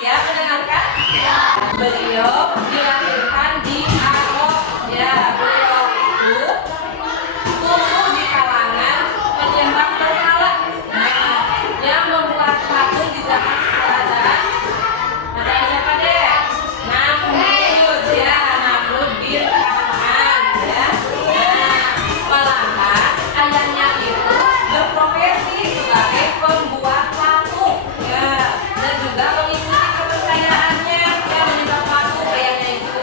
Siap mendengarkan? Ya. Beliau dilahirkan di Arab. Ya, beliau itu tumbuh di kalangan penyembah berhala. Nah, yang membuat patung di zaman kerajaan ada siapa deh? Namrud, ya, Namrud bin Kan'an, ya. Nah, malahan ayahnya itu berprofesi sebagai pembuat patung, ya, dan juga mengikuti kepercayaannya yang menyembah patung ayahnya itu.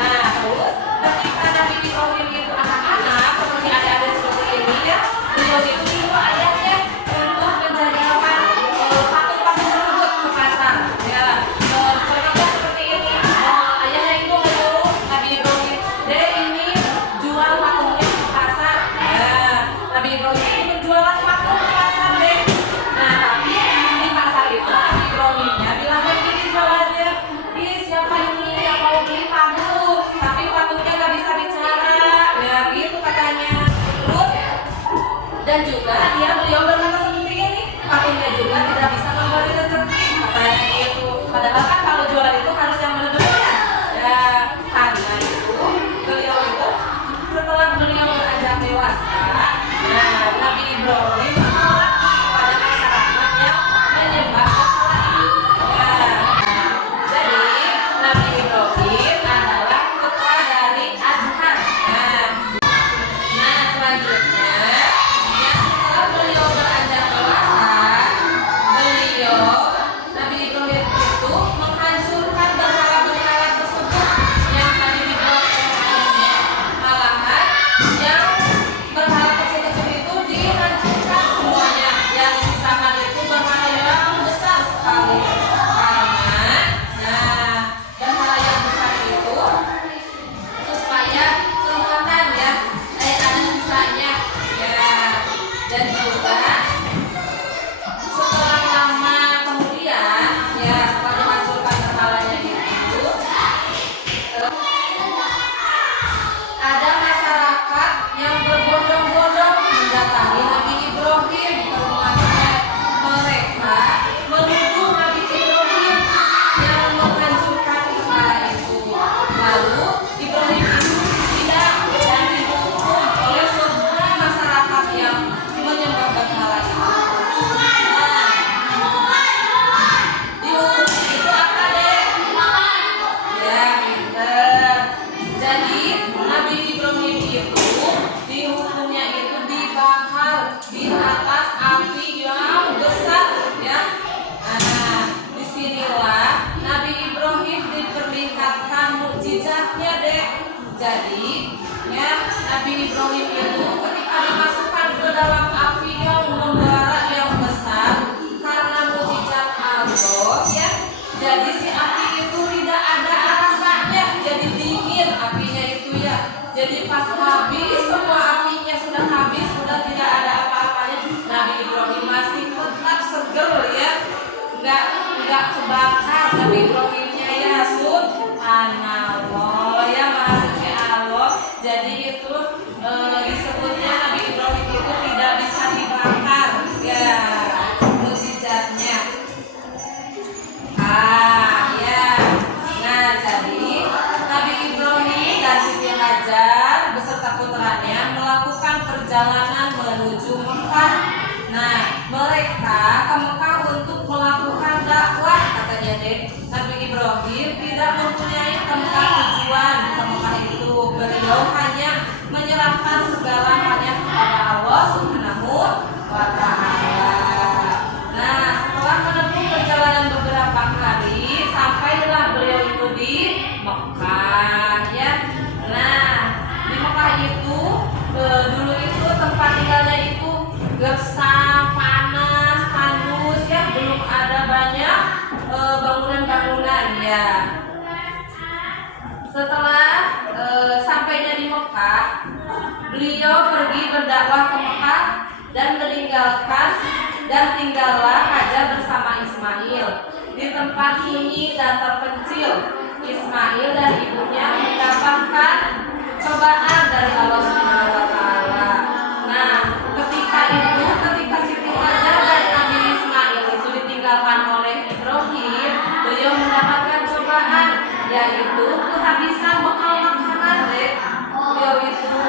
Nah, terus ketika Nabi Ibrahim itu anak-anak seperti adik-adik seperti ini, ya, beliau itu nyuruh ayahnya untuk menjadikan patung-patung tersebut ke pasar, ya. Contohnya seperti ini, ayahnya itu menyuruh Nabi Ibrahim, deh ini jual patungnya ke pasar, ya. Nabi Ibrahim itu berjualan patung ke pasar deh. Nah, tapi di pasar itu Nabi Ibrahimnya bilang begini jualannya, ih siapa ini yang mau beli patung, tapi patungnya nggak bisa bicara, ya gitu katanya. Terus dan juga beliau berkata seperti ini, patungnya juga tidak bisa memberi rezeki, katanya gitu. Padahal kan kalau jualan itu harus yang benar-benar, ya, karena itu beliau itu setelah beliau beranjak dewasa, nah Nabi Ibrahim menolak pada masyarakat yang menyembah berhala. Ya, jadi Nabi Ibrahim adalah putra dari Azhar. Nah, selanjutnya, ya, setelah beliau beranjak dewasa, Nabi Ibrahim itu menghancurkan berhala-berhala tersebut yang tadi dibuat oleh ayahnya. Malahan yang berhala kecil-kecil itu dihancurkan semuanya. Yang disisakan itu berhala yang besar sekali. Karena, nah, berhala yang besar itu supaya kelihatan, ya, ada sisanya, ya, dan juga setelah lama kemudian, ya, setelah dihancurkan berhalanya itu, ada masyarakat yang berbondong-bondong mendatangi Nabi Ibrahim ke rumahnya. Mereka menuduh Nabi Ibrahim yang menghancurkan berhala itu. Lalu Ibrahim itu disidang dan dihukum oleh semua masyarakat yang menyembah berhala itu. Dihukum itu apa deh? Ya, pinter. Jadi Nabi Ibrahim itu dihukumnya itu dibakar di atas api yang besar, ya. Nah, disinilah Nabi Ibrahim diperlihatkan mukjizatnya deh. Jadi, ya, Nabi Ibrahim itu ketika dimasukkan ke dalam api yang membara yang besar karena mukjizat Allah, ya. Jadi si api itu tidak ada rasanya, jadi dingin apinya itu, ya. Jadi pas habis semua apinya sudah habis, sudah tidak ada apa-apanya, Nabi Ibrahim masih tetap seger, ya. Enggak kebakar Nabi Ibrahimnya, ya. Subhanallah, ya, Maha Suci Allah. Jadi itu disebutnya Nabi Ibrahim itu tidak bisa dibakar, ya, mukjizatnya. Ya. Nah, jadi Nabi Ibrahim dan Siti Hajar beserta putranya melakukan perjalanan menuju Mekah. Nah, mereka ke Mekah untuk melakukan dakwah, katanya deh. Nabi Ibrahim tidak mempunyai tempat tujuan ke Mekah itu. Beliau hanya menyerahkan segala halnya kepada Allah Subhanahu wa Ta'ala. Nah, setelah menempuh perjalanan beberapa hari, sampailah beliau itu di Mekah, ya. Nah, di Mekah itu dulu itu tempat tinggalnya itu gersang, panas, tandus, ya, belum ada banyak bangunan-bangunan, ya. Setelah sampainya di Mekah, beliau pergi berdakwah ke Mekah dan tinggallah Hajar bersama Ismail di tempat sunyi dan terpencil. Ismail dan ibunya mendapatkan cobaan dari Allah Subhanahu wa Ta'ala. Nah, ketika Siti Hajar dan Nabi Ismail itu ditinggalkan oleh Ibrahim, beliau yaitu kehabisan bekal makanan deh. Beliau itu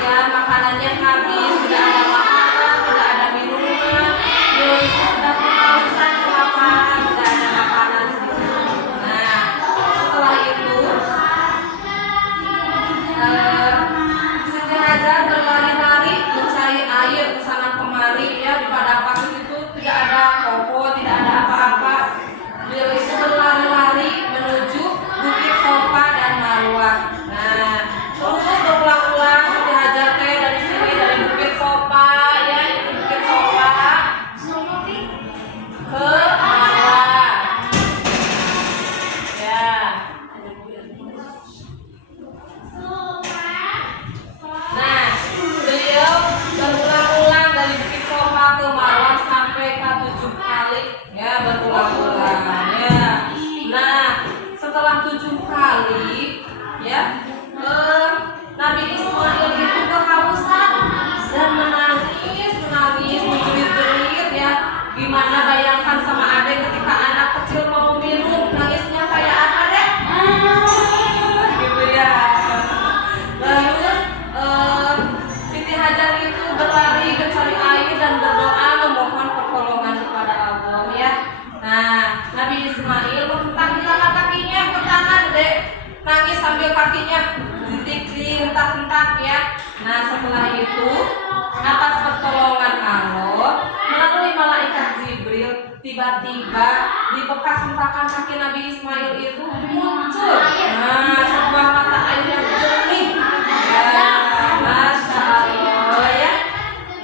ya makanannya habis, tidak ada makanan, tidak ada minuman. Beliau itu sudah kehausan kelaparan, tidak ada makanan sedikit. Nah, setelah itu Siti Hajar berlari-lari mencari air ke sana kemari ya, di padang pasir itu tidak ada pohon, tidak ada apa-apa. Beliau itu berlari-lari menuju Bukit Sofa dan Marwah. Nah, terus berulang-ulang Siti Hajar dari sini, dari Bukit Sofa ya, itu Bukit Sofa ke Marwah. Ya. Nah, beliau berulang-ulang dari Bukit Sofa ke Marwah sampai ke 7 kali ya, berulang-ulang ya. Nah, setelah 7 kali ya, Nabi Ismail itu kehausan dan menangis menjerit-jerit ya. Gimana bayangkan sama adek ketika anak kecil mau minum, nangisnya kayak apa deh? Gitu ya. Terus Siti Hajar itu berlari mencari air dan berdoa memohon pertolongan kepada Allah ya. Nah, Nabi Ismail menghentak-hentak kakinya ke tanah dek, nangis sambil kakinya dihentak-hentak ya. Nah, setelah itu atas pertolongan Allah melalui malaikat Jibril, tiba-tiba di bekas hentakan kaki Nabi Ismail itu muncul sebuah mata air yang jernih. Masya Allah ya.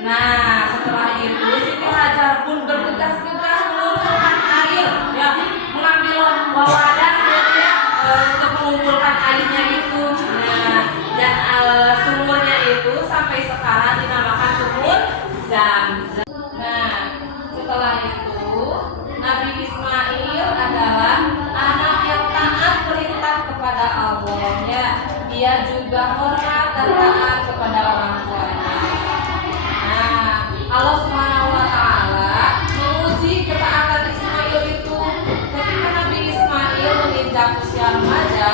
Nah, setelah itu Siti Hajar pun bergegas-gegas mengumpulkan air ya, mengambil wadah ya, untuk mengumpulkan airnya itu. Nah, dan sumurnya itu sampai sekarang dinamakan sumur Zamzam. Nah, setelah itu Nabi Ismail adalah anak yang taat perintah kepada Allah ya. Dia juga hormat dan taat kepada orang tuanya. Nah, Allah Subhanahu wa taala menguji ketaatan Ismail itu ketika Nabi Ismail menginjak usia remaja.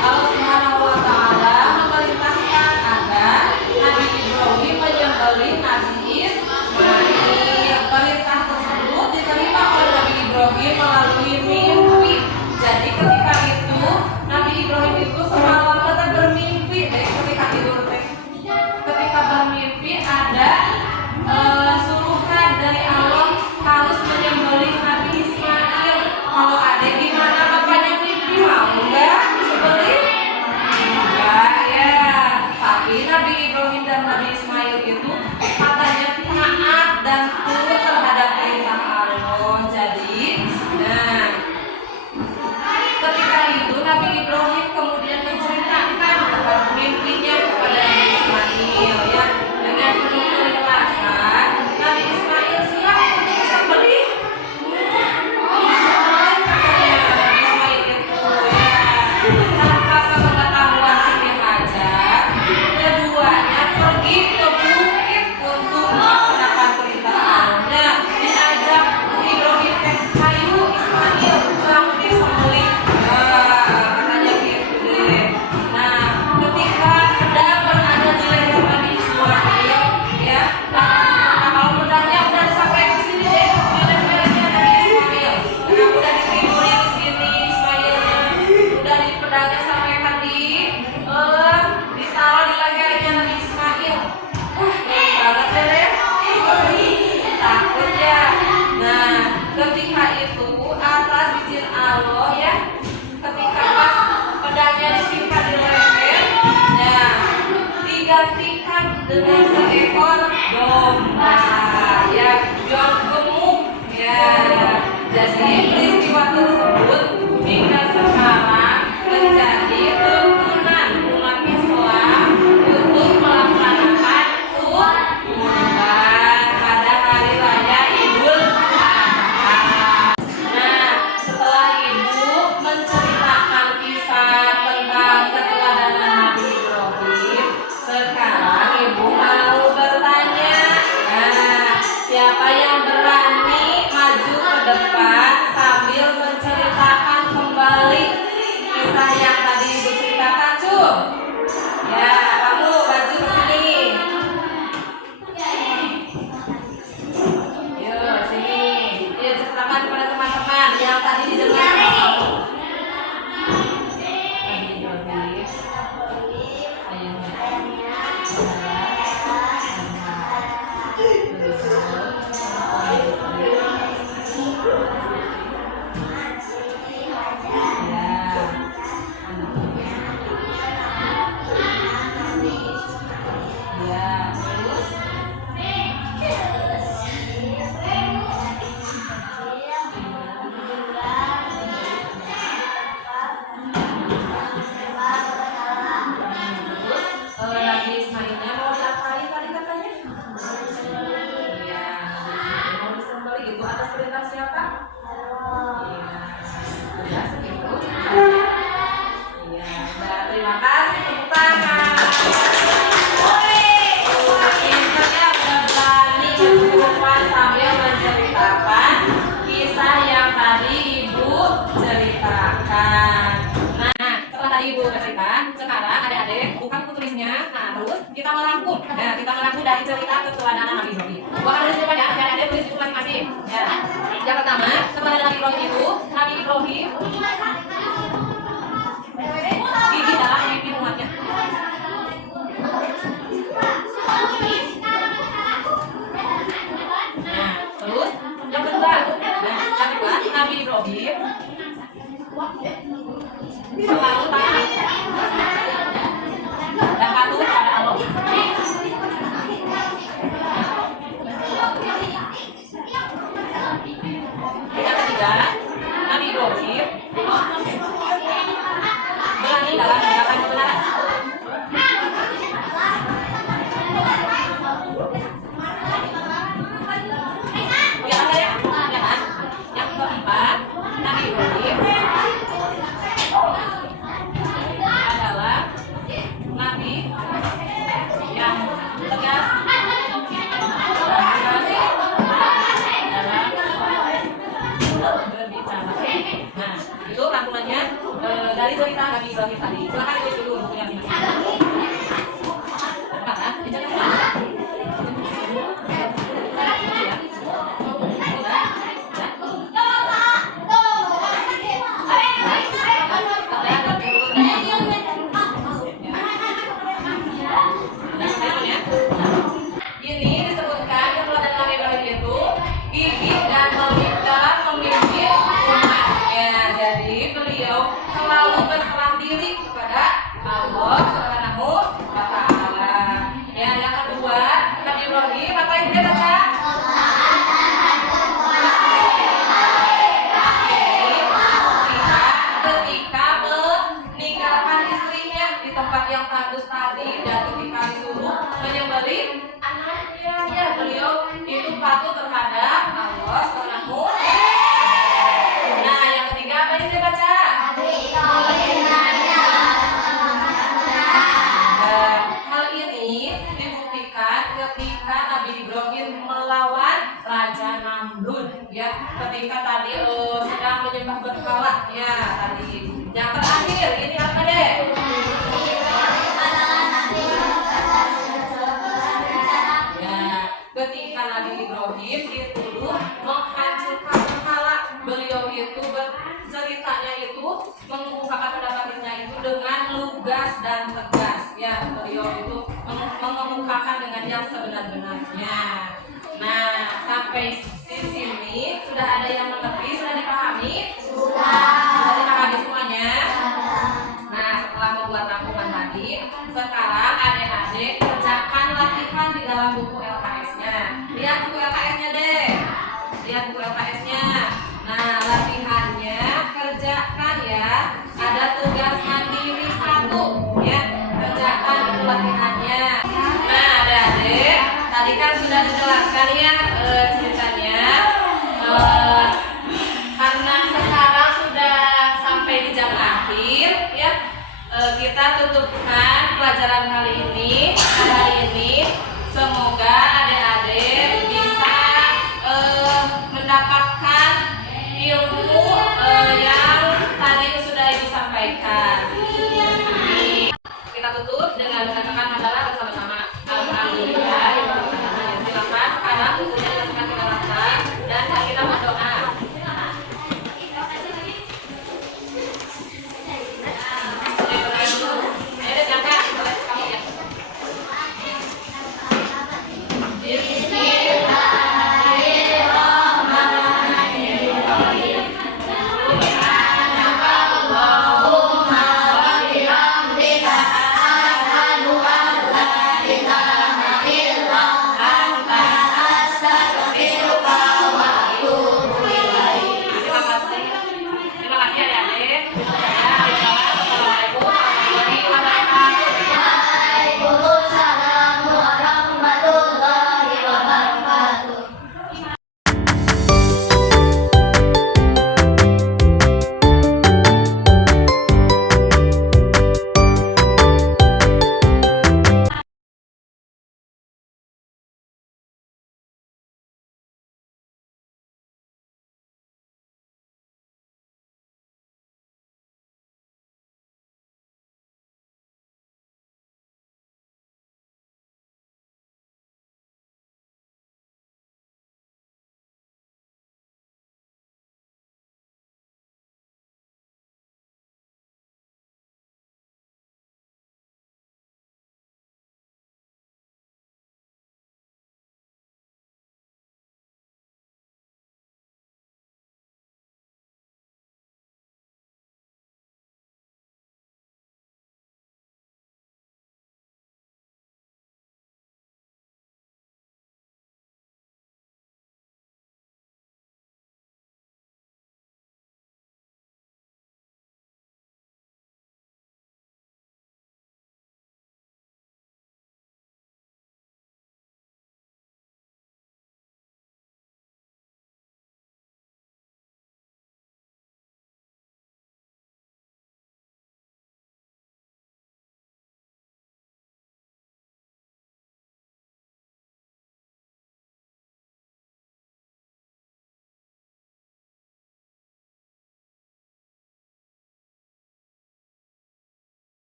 Allah Subhanahu wa taala memerintahkan agar Nabi Ibrahim menyembelih Nabi Ismail. Perintah tersebut diterima oleh Nabi Ibrahim melalui mimpi. Jadi ketika itu Nabi Ibrahim itu semalam bermimpi ketika tidur teh. Ketika bermimpi ada suruhan dari Allah harus menyembelih Nabi Ismail. Kalau ada gimana bapaknya mimpi, mau enggak disembelih? Enggak ya. Tapi Nabi Ibrahim dan Nabi Ismail itu katanya taat dan turut terhadap perintah Allah. Jadi, nah, ketika itu Nabi Ibrahim kemudian menceritakan mimpinya kepada Nabi Ismail ya, dengan penuh keikhlasan. Nabi Ismail siap untuk disembelih. Katanya Nabi Ismail itu ya, tanpa sepengetahuan Siti Hajar, keduanya pergi ke bukit untuk melaksanakan perintah Allah. Diajak Ibrahim kayu Ismail sedang disembelih. Katanya gitu deh. Nah, ketika pedang berada di leher Nabi Ismail ya, kalau pedangnya udah sampai ke sini deh, di lehernya Nabi Ismail. Karena udah ditidurin di sini Ismailnya, udah di pedangnya sampai tadi ditaruh di lehernya Nabi Ismail. Banget deh, takut ya. Nah, ketika itu atas izin Allah ya, ketika pas pedangnya disimpan di leher, ya digantikan dengan seekor domba ya, yang gemuk ya. Jadi peristiwa tersebut hingga sekarang menjadi tuntunan umat Islam untuk melaksanakan kurban pada hari raya Idul Adha. Nah, setelah ibu menceritakan kisah tentang keteladanan Nabi Ibrahim, sekarang ibu mau bertanya. Nah, siapa yang berani maju ke depan sambil jelas itu. Iya, terima kasih, tepuk tangan. Pinternya berani teman sambil menceritakan kisah yang tadi Ibu ceritakan. Nah, setelah tadi Ibu cerita, sekarang adik-adik buka buku tulisnya. Nah, terus kita merangkum. Ya, kita merangkum dari cerita keteladanan Nabi Ibrahim. Bukan tulis di depan ya, adik-adik tulis di masing-masing. Ya. Yang pertama, keteladanan Nabi Ibrahim itu, Nabi Ibrahim gigi dalam memimpin umatnya. Nah, terus yang kedua, Nabi Ibrahim selalu taat dan patuh pada Allah. Yang ketiga, Nabi Ibrahim berani dalam menegakkan kebenaran. Ya, ada ya? Ya kan? Yang keempat, Nabi Ibrahim adalah Nabi yang tegas dalam berbicara. Nah, itu rangkumannya dari cerita Nabi Ibrahim tadi. Silakan tulis dulu bukunya masing-masing. Ini disebutkan keteladanan Nabi Ibrahim itu gigih dan dalam memimpin umatnya. Jadi beliau selalu berserah diri kepada Allah Subhanahu wa Ta'ala. Ya, yang kedua, Nabi Ibrahim apa yang dia baca? Ketika meninggalkan istrinya di tempat yang tandus tadi dan ketika disuruh menyembelih anaknya, ya beliau itu patuh terhadap Allah Subhanahu wa Ta'ala. Nah, yang ketiga apa yang dia baca? Hal ini dibuktikan ketika Nabi Ibrahim melawan Raja Namrud, ya, ketika tadi sedang menyembah berhala, ya tadi. Yang terakhir ini apa deh? Ya, ketika Nabi Ibrahim dituduh menghancurkan berhala, beliau itu ceritanya itu mengungkapkan pendapatnya itu dengan lugas dan tegas. Ya, beliau itu mengungkapkan dengan yang sebenar-benarnya. Nah, sampai di sini sudah ada yang mengerti, sudah dipahami? Sudah dipahami semuanya? Nah, setelah membuat rangkuman tadi, sekarang adik-adik kerjakan latihan di dalam buku LKS-nya. Lihat buku LKS-nya deh. Lihat buku LKS-nya. Nah, latihannya kerjakan ya. Ada tugas mandiri 1 ya. Kerjakan itu latihannya. Nah, adik-adik, tadi kan sudah dijelaskan ya ceritanya. Karena sekarang sudah sampai di jam akhir ya. Kita tutupkan pelajaran hari ini.